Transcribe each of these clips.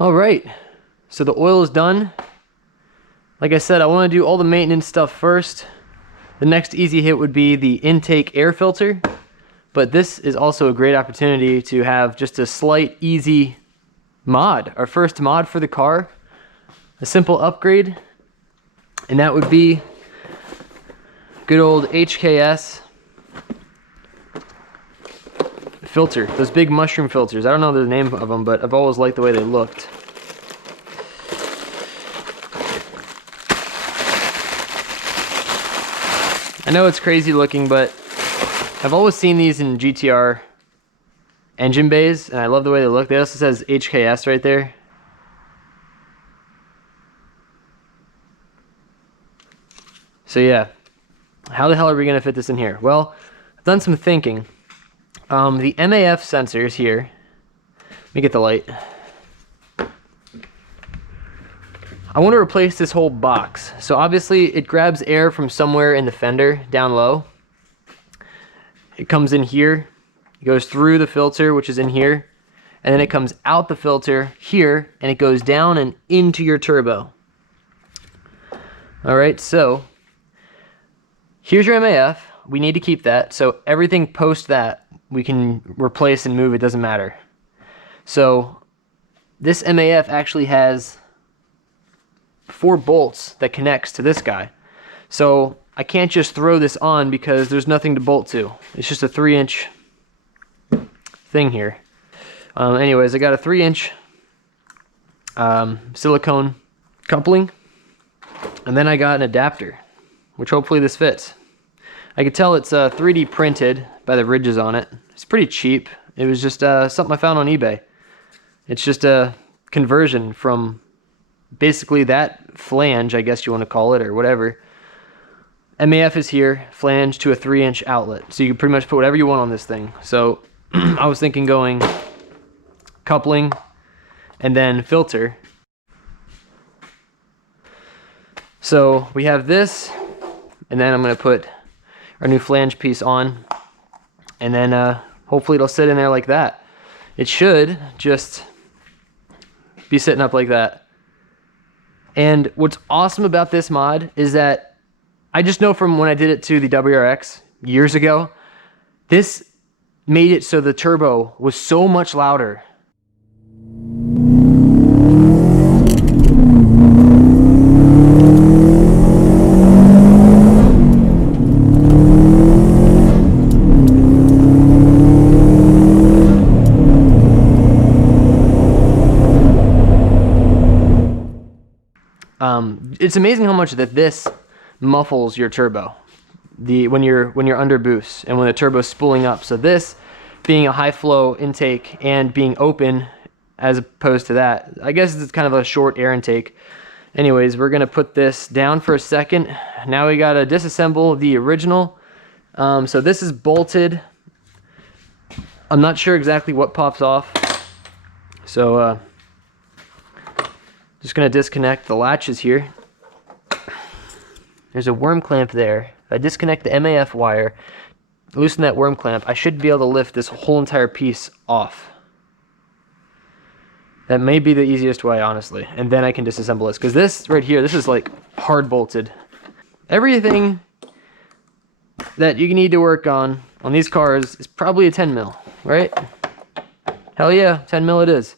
All right, so the oil is done. Like I said, I want to do all the maintenance stuff first. The next easy hit would be the intake air filter, but this is also a great opportunity to have just a slight, easy mod, our first mod for the car, a simple upgrade, and that would be good old HKS filter, those big mushroom filters. I don't know the name of them, but I've always liked the way they looked. I know it's crazy looking, but I've always seen these in GTR engine bays, and I love the way they look. It also says HKS right there. So yeah, how the hell are we gonna fit this in here? Well, I've done some thinking. The MAF sensors here, let me get the light. I want to replace this whole box. So obviously it grabs air from somewhere in the fender down low. It comes in here, it goes through the filter, which is in here, and then it comes out the filter here, and it goes down and into your turbo. All right, so here's your MAF. We need to keep that, so everything post that we can replace and move, it doesn't matter. So this MAF actually has 4 bolts that connects to this guy. So I can't just throw this on because there's nothing to bolt to. It's just a 3-inch thing here. Anyways, I got a 3-inch silicone coupling, and then I got an adapter, which hopefully this fits. I could tell it's 3D printed by the ridges on it. It's pretty cheap. It was just something I found on eBay. It's just a conversion from basically that flange, I guess you want to call it, or whatever. MAF is here, flange to a 3-inch outlet. So you can pretty much put whatever you want on this thing. So I was thinking going coupling and then filter. So we have this, and then I'm going to put our new flange piece on, and then hopefully it'll sit in there like that. It should just be sitting up like that. And what's awesome about this mod is that I just know from when I did it to the WRX years ago, this made it so the turbo was so much louder. It's amazing how much that this muffles your turbo when you're under boost and when the turbo's spooling up. So this being a high flow intake and being open as opposed to that, I guess it's kind of a short air intake. Anyways, we're gonna put this down for a second. Now we gotta disassemble the original. So this is bolted. I'm not sure exactly what pops off. So just gonna disconnect the latches here. There's a worm clamp there. If I disconnect the MAF wire, loosen that worm clamp, I should be able to lift this whole entire piece off. That may be the easiest way, honestly. And then I can disassemble this, because this right here, this is like hard bolted. Everything that you need to work on these cars is probably a 10 mil, right? Hell yeah, 10 mil it is.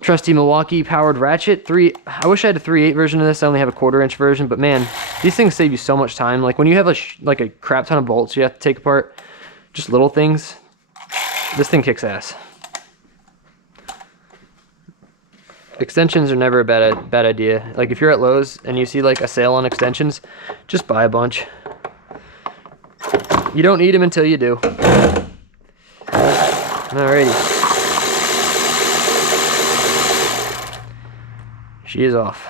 Trusty Milwaukee powered ratchet. I wish I had a 3/8 version of this. I only have a 1/4-inch version, but man, these things save you so much time. Like when you have like a crap ton of bolts you have to take apart, just little things, this thing kicks ass. Extensions are never a bad idea. Like if you're at Lowe's and you see like a sale on extensions, just buy a bunch. You don't need them until you do. Alrighty. She is off.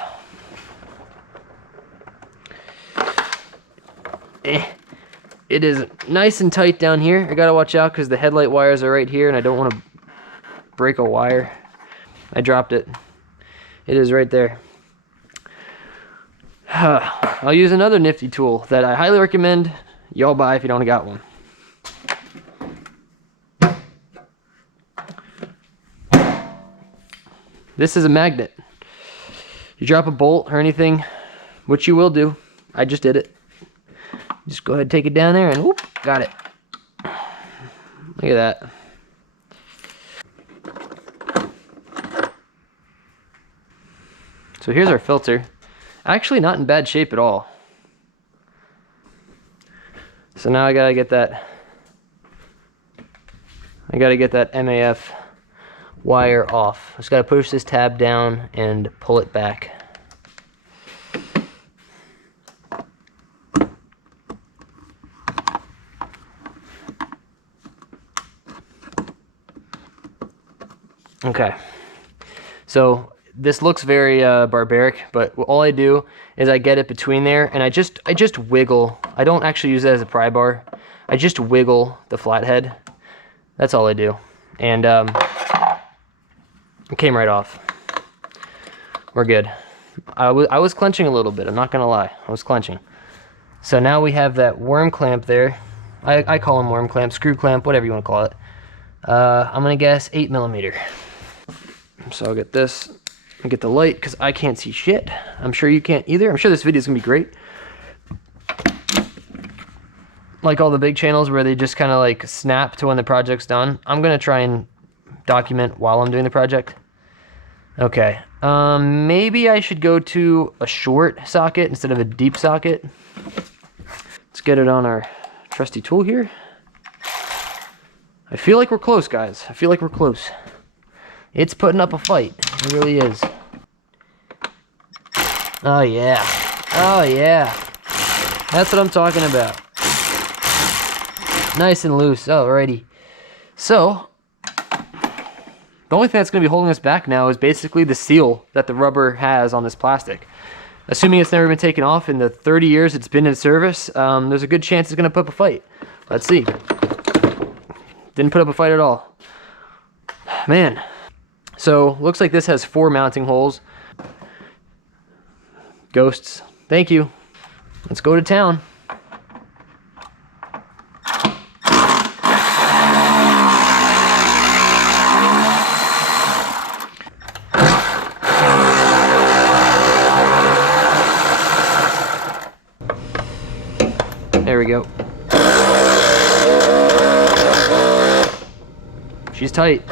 It is nice and tight down here. I gotta watch out because the headlight wires are right here and I don't want to break a wire. I dropped it. It is right there. I'll use another nifty tool that I highly recommend y'all buy if you don't got one. this is a magnet. You drop a bolt or anything, which you will do. I just did it. Just go ahead and take it down there and whoop, got it. Look at that. So here's our filter. Actually not in bad shape at all. So now I gotta get that MAF wire off. I just gotta push this tab down and pull it back. Okay, so this looks very barbaric, but all I do is I get it between there and I just wiggle. I don't actually use it as a pry bar. I just wiggle the flathead. That's all I do. And it came right off. We're good. I was clenching a little bit, I'm not gonna lie. I was clenching. So now we have that worm clamp there. I call them worm clamp, screw clamp, whatever you want to call it. I'm gonna guess 8mm. So I'll get this and get the light because I can't see shit. I'm sure you can't either. I'm sure this video is gonna be great. Like all the big channels where they just kind of like snap to when the project's done. I'm gonna try and document while I'm doing the project. Okay, maybe I should go to a short socket instead of a deep socket. Let's get it on our trusty tool here. I feel like we're close, guys. I feel like we're close. It's putting up a fight. It really is. Oh yeah. Oh yeah. That's what I'm talking about. Nice and loose. Alrighty. So, the only thing that's going to be holding us back now is basically the seal that the rubber has on this plastic. Assuming it's never been taken off in the 30 years it's been in service, there's a good chance it's going to put up a fight. Let's see. Didn't put up a fight at all. Man. So, looks like this has 4 mounting holes. Ghosts. Thank you. Let's go to town. There we go. She's tight.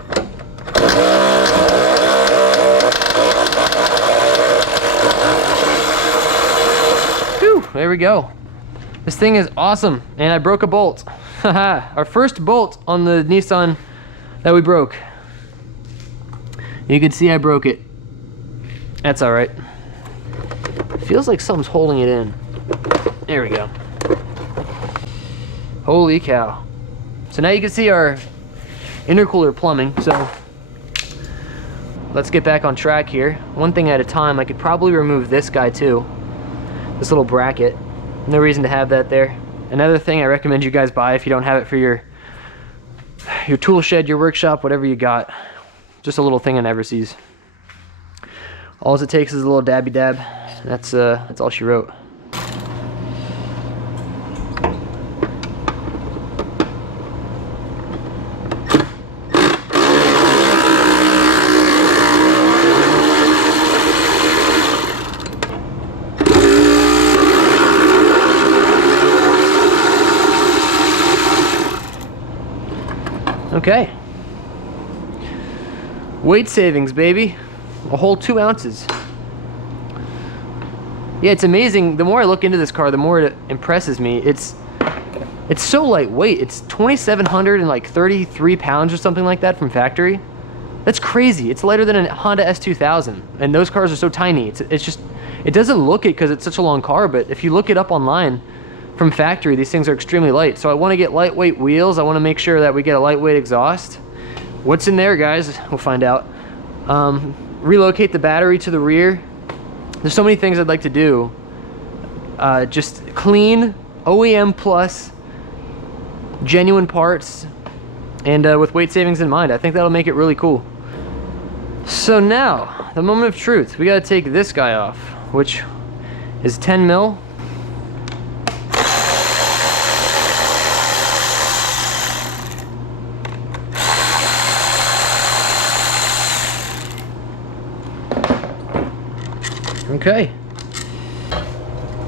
Whew, there we go. This thing is awesome, and I broke a bolt. Haha, our first bolt on the Nissan that we broke. You can see I broke it. That's all right. Feels like something's holding it in. There we go. Holy cow. So now you can see our intercooler plumbing, so let's get back on track here. One thing at a time. I could probably remove this guy too. This little bracket. No reason to have that there. Another thing I recommend you guys buy if you don't have it for your tool shed, your workshop, whatever you got. Just a little thing I never sees. All it takes is a little dabby dab. That's all she wrote. Okay. Weight savings, baby. A whole 2 ounces. Yeah, it's amazing. The more I look into this car, the more it impresses me. It's so lightweight. It's 2,733 pounds or something like that from factory. That's crazy. It's lighter than a Honda S2000, and those cars are so tiny. It's just, it doesn't look it because it's such a long car, but if you look it up online from factory, these things are extremely light. So I want to get lightweight wheels. I want to make sure that we get a lightweight exhaust. What's in there, guys? We'll find out. Relocate the battery to the rear. There's so many things I'd like to do. Just clean, OEM plus, genuine parts, and with weight savings in mind. I think that'll make it really cool. So now, the moment of truth. We gotta take this guy off, which is 10 mil. Okay.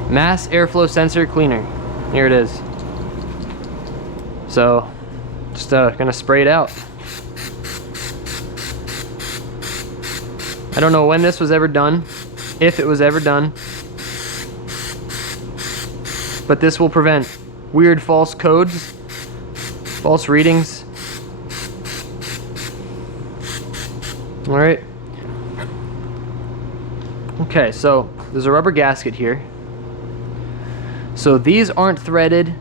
Mass airflow sensor cleaner. Here it is. So, just gonna spray it out. I don't know when this was ever done, if it was ever done, but this will prevent weird false codes, false readings. All right. Okay, so there's a rubber gasket here. So these aren't threaded,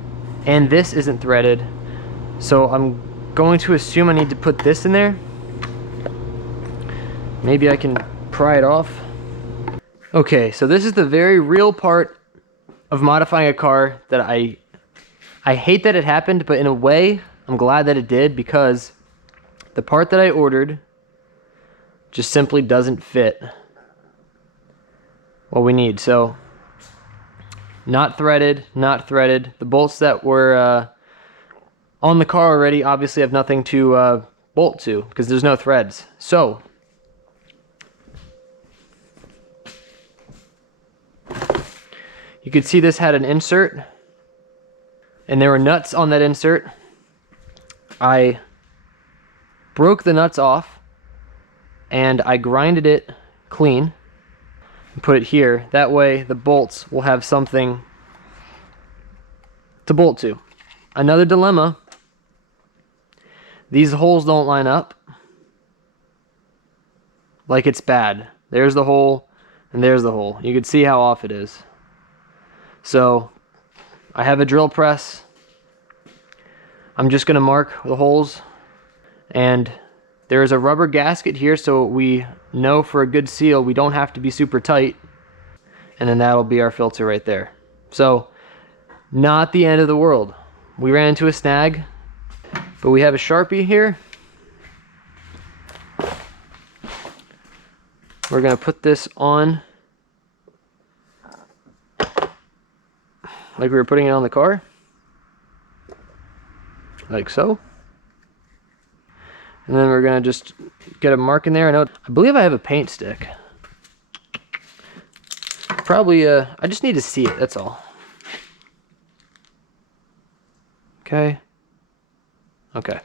and this isn't threaded. So I'm going to assume I need to put this in there. Maybe I can pry it off. Okay, so this is the very real part of modifying a car that I hate that it happened, but in a way, I'm glad that it did, because the part that I ordered just simply doesn't fit what we need. So, not threaded, not threaded. The bolts that were on the car already obviously have nothing to bolt to, because there's no threads. So, you could see this had an insert, and there were nuts on that insert. I broke the nuts off, and I grinded it clean and put it here. That way the bolts will have something to bolt to. Another dilemma, these holes don't line up. Like it's bad. There's the hole, and there's the hole. You can see how off it is. So I have a drill press. I'm just gonna mark the holes, and there is a rubber gasket here, so we know for a good seal we don't have to be super tight, and then that'll be our filter right there. So not the end of the world. We ran into a snag, but we have a Sharpie here. We're gonna put this on like we were putting it on the car, like so. And then we're gonna just get a mark in there. I believe I have a paint stick. Probably, I just need to see it, that's all. Okay. Okay.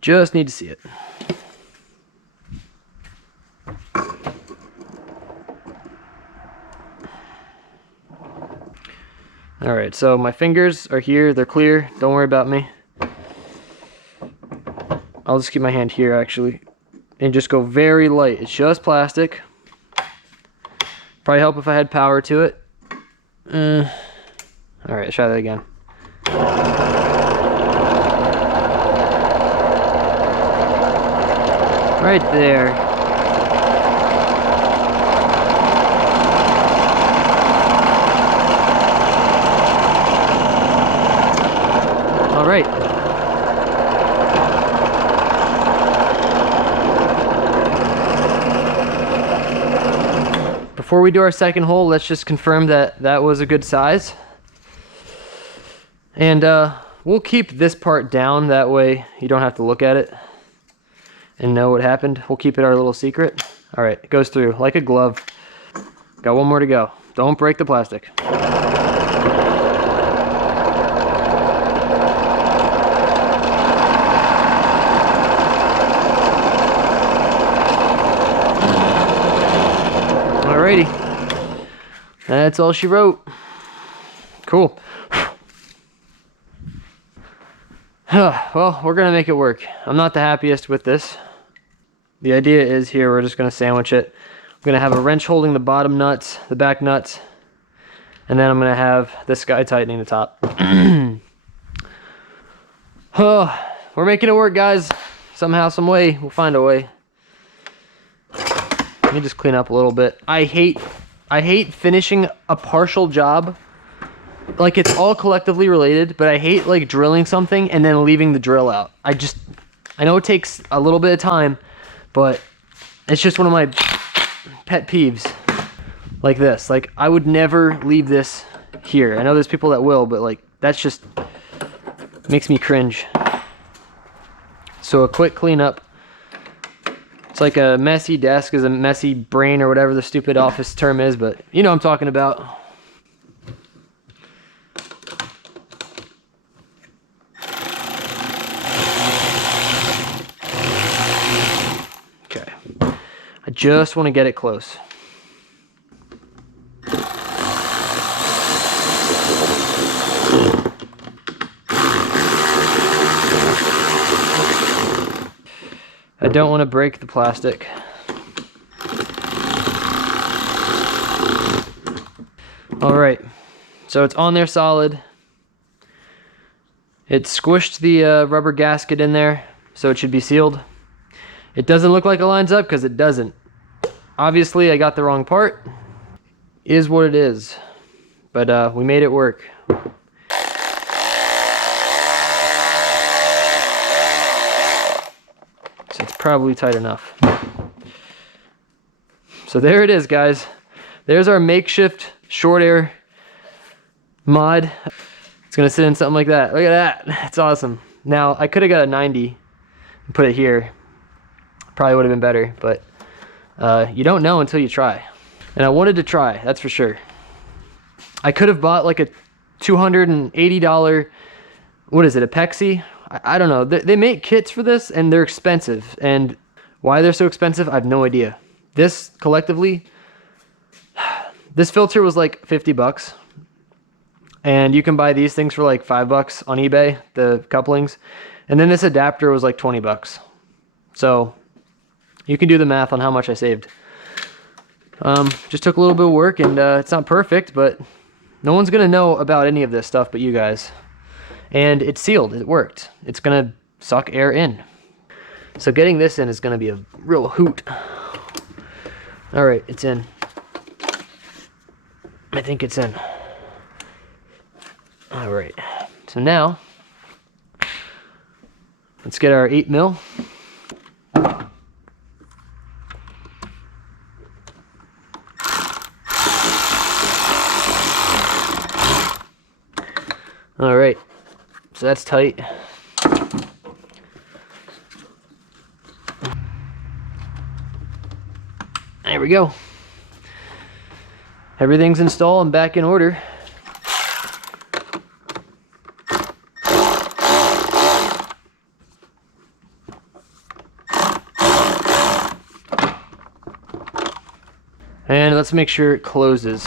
Just need to see it. Alright, so my fingers are here, they're clear, don't worry about me. I'll just keep my hand here actually, and just go very light. It's just plastic. Probably help if I had power to it. Alright, let's try that again. Right there. All right. Before we do our second hole, let's just confirm that that was a good size. And we'll keep this part down, that way you don't have to look at it and know what happened. We'll keep it our little secret. All right, it goes through like a glove. Got one more to go. Don't break the plastic. Alrighty, that's all she wrote. Cool. Well, we're gonna make it work. I'm not the happiest with this. The idea is here, we're just gonna sandwich it. I'm gonna have a wrench holding the bottom nuts, the back nuts, and then I'm gonna have this guy tightening the top. Oh, we're making it work, guys. Somehow, some way, we'll find a way. Let me just clean up a little bit. I hate finishing a partial job. Like, it's all collectively related, but I hate like drilling something and then leaving the drill out. I know it takes a little bit of time, but it's just one of my pet peeves. Like this, like I would never leave this here. I know there's people that will, but like that's just makes me cringe. So a quick cleanup. It's like a messy desk is a messy brain or whatever the stupid office term is, but you know what I'm talking about. Okay. I just want to get it close. I don't want to break the plastic. All right, so it's on there solid. It squished the rubber gasket in there, so it should be sealed. It doesn't look like it lines up because it doesn't. Obviously, I got the wrong part. Is what it is, but we made it work. So it's probably tight enough. So there it is, guys. There's our makeshift short air mod. It's gonna sit in something like that. Look at that, it's awesome. Now, I could have got a 90 and put it here. Probably would have been better, but you don't know until you try. And I wanted to try, that's for sure. I could have bought like a $280, what is it, a Pexi? I don't know. They make kits for this and they're expensive. And why they're so expensive, I have no idea. This collectively, this filter was like 50 bucks. And you can buy these things for like $5 on eBay, the couplings. And then this adapter was like 20 bucks. So you can do the math on how much I saved. Just took a little bit of work, and it's not perfect, but no one's gonna know about any of this stuff but you guys. And it's sealed, it worked. It's gonna suck air in. So getting this in is gonna be a real hoot. All right, it's in. I think it's in. All right, so now let's get our 8mm. All right, so that's tight. There we go. Everything's installed and back in order. And let's make sure it closes.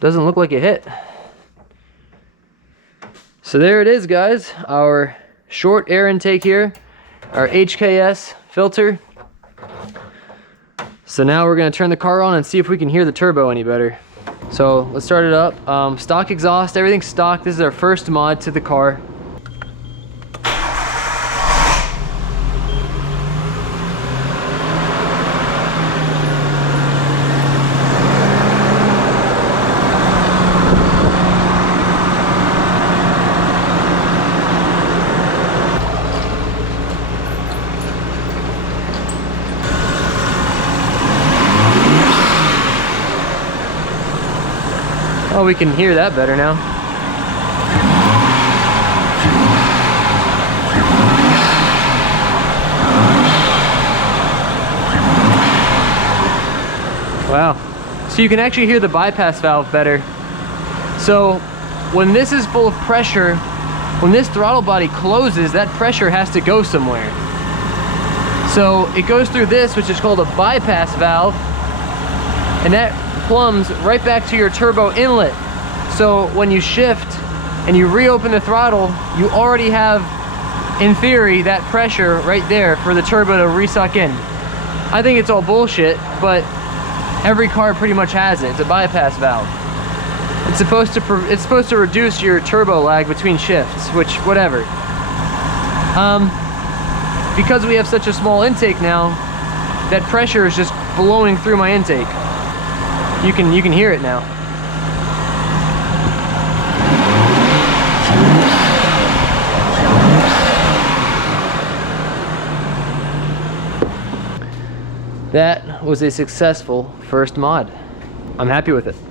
Doesn't look like it hit. So there it is, guys. Our short air intake here. Our HKS filter. So now we're gonna turn the car on and see if we can hear the turbo any better. So let's start it up. Stock exhaust, everything's stock. This is our first mod to the car. Oh, we can hear that better now. Wow. So you can actually hear the bypass valve better. So when this is full of pressure, when this throttle body closes, that pressure has to go somewhere. So it goes through this, which is called a bypass valve, and that plumbs right back to your turbo inlet. So when you shift and you reopen the throttle, you already have, in theory, that pressure right there for the turbo to resuck in. I think it's all bullshit, but every car pretty much has it. It's a bypass valve. It's supposed to reduce your turbo lag between shifts, which, whatever. Because we have such a small intake now, that pressure is just blowing through my intake. You can hear it now. That was a successful first mod. I'm happy with it.